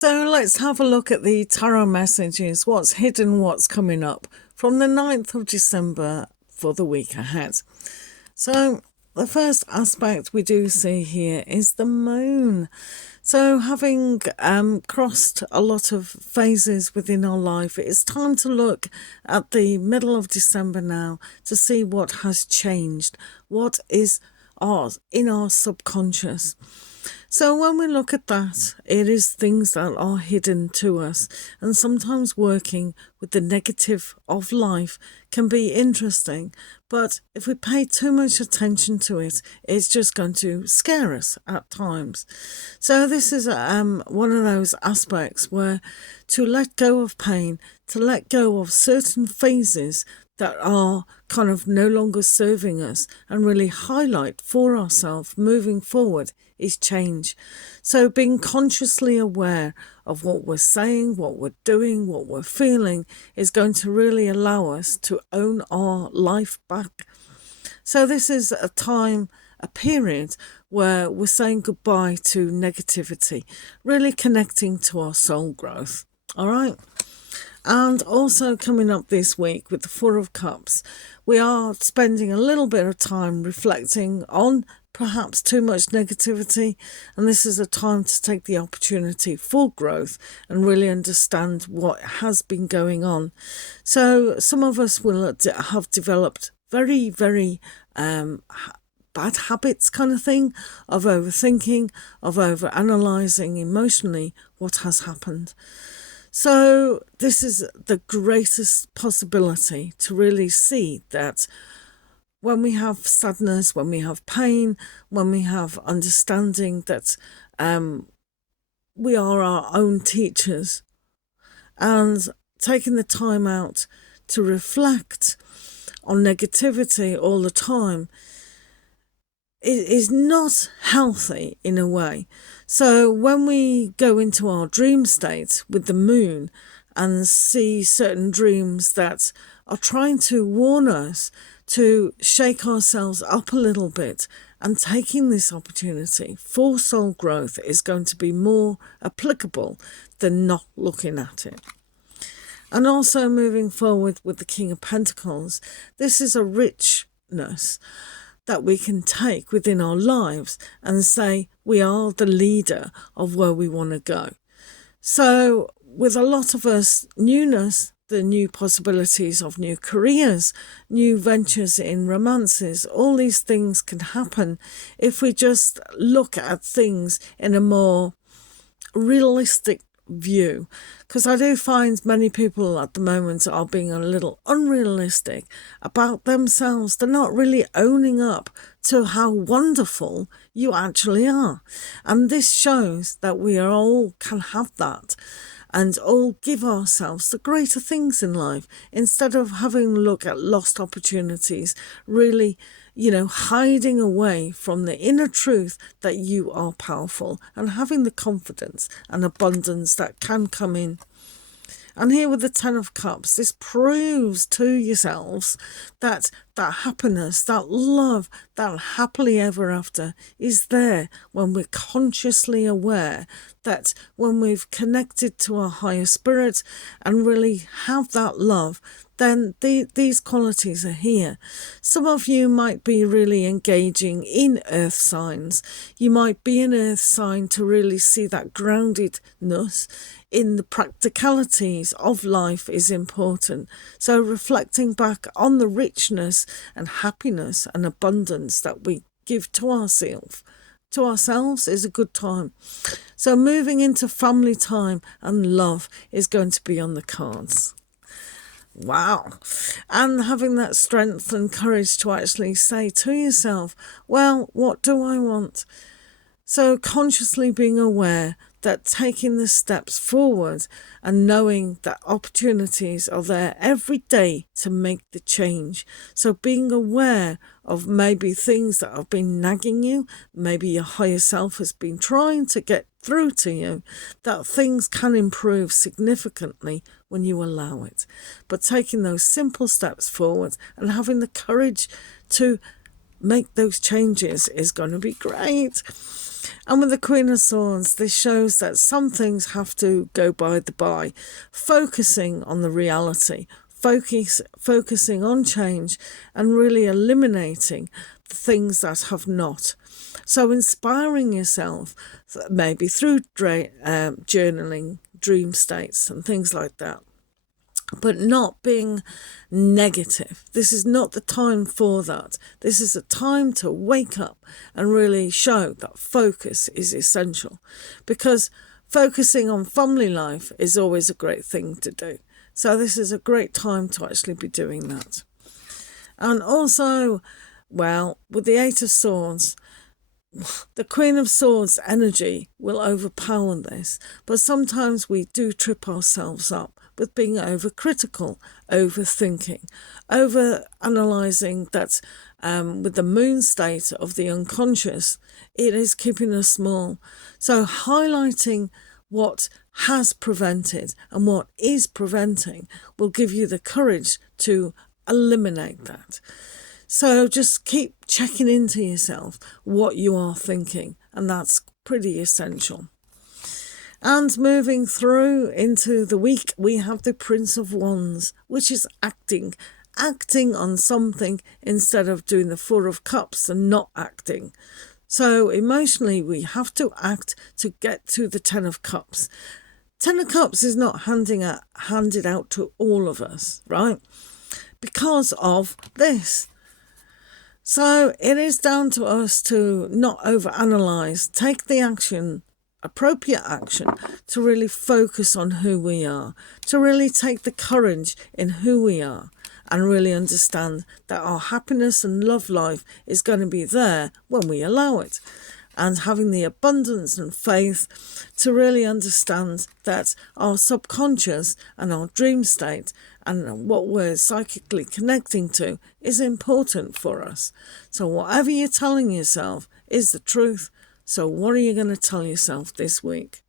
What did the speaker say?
So let's have a look at the tarot messages, what's hidden, what's coming up from the 9th of December for the week ahead. So the first aspect we do see here is the moon. So having crossed a lot of phases within our life, it's time to look at the middle of December now to see what has changed, what is ours in our subconscious. So when we look at that, it is things that are hidden to us, and sometimes working with the negative of life can be interesting, but if we pay too much attention to it, it's just going to scare us at times. So this is one of those aspects where to let go of pain, to let go of certain phases that are kind of no longer serving us and really highlight for ourselves moving forward is change. So being consciously aware of what we're saying, what we're doing, what we're feeling is going to really allow us to own our life back. So this is a time, a period where we're saying goodbye to negativity, really connecting to our soul growth. All right. And also coming up this week with the Four of Cups, we are spending a little bit of time reflecting on perhaps too much negativity. And this is a time to take the opportunity for growth and really understand what has been going on. So some of us will have developed very, very bad habits kind of thing, of overthinking, of overanalyzing emotionally what has happened. So this is the greatest possibility to really see that when we have sadness, when we have pain, when we have understanding that we are our own teachers, and taking the time out to reflect on negativity all the time is not healthy in a way. So when we go into our dream state with the moon and see certain dreams that are trying to warn us to shake ourselves up a little bit, and taking this opportunity for soul growth is going to be more applicable than not looking at it. And also moving forward with the King of Pentacles, this is a richness that we can take within our lives and say we are the leader of where we want to go. So with a lot of us, newness, the new possibilities of new careers, new ventures in romances, all these things can happen if we just look at things in a more realistic view. Because I do find many people at the moment are being a little unrealistic about themselves. They're not really owning up to how wonderful you actually are. And this shows that we are all can have that and all give ourselves the greater things in life instead of having a look at lost opportunities, really, hiding away from the inner truth that you are powerful and having the confidence and abundance that can come in. And here with the Ten of Cups, this proves to yourselves that that happiness, that love, that happily ever after is there when we're consciously aware that when we've connected to our higher spirit and really have that love, then these qualities are here. Some of you might be really engaging in earth signs. You might be an earth sign to really see that groundedness in the practicalities of life is important. So reflecting back on the richness and happiness and abundance that we give to ourselves is a good time. So moving into family time and love is going to be on the cards. Wow. And having that strength and courage to actually say to yourself, well, what do I want? So consciously being aware that taking the steps forward and knowing that opportunities are there every day to make the change. So being aware of maybe things that have been nagging you, maybe your higher self has been trying to get through to you, that things can improve significantly when you allow it. But taking those simple steps forward and having the courage to make those changes is going to be great. And with the Queen of Swords, this shows that some things have to go by the by, focusing on the reality, focusing on change, and really eliminating the things that have not. So inspiring yourself, maybe through journaling, dream states and things like that, but not being negative. This is not the time for that. This is a time to wake up and really show that focus is essential, because focusing on family life is always a great thing to do. So this is a great time to actually be doing that. And also, well, with the Eight of Swords, the Queen of Swords energy will overpower this, but sometimes we do trip ourselves up with being overcritical, overthinking, over analysing that with the moon state of the unconscious, it is keeping us small. So highlighting what has prevented and what is preventing will give you the courage to eliminate that. So just keep checking into yourself what you are thinking, and that's pretty essential. And moving through into the week, we have the Prince of Wands, which is acting on something instead of doing the Four of Cups and not acting. So emotionally, we have to act to get to the Ten of Cups. Ten of Cups is not handed out to all of us, right? Because of this. So it is down to us to not overanalyze, take the action, appropriate action, to really focus on who we are, to really take the courage in who we are, and really understand that our happiness and love life is going to be there when we allow it. And having the abundance and faith to really understand that our subconscious and our dream state and what we're psychically connecting to is important for us. So whatever you're telling yourself is the truth. So what are you going to tell yourself this week?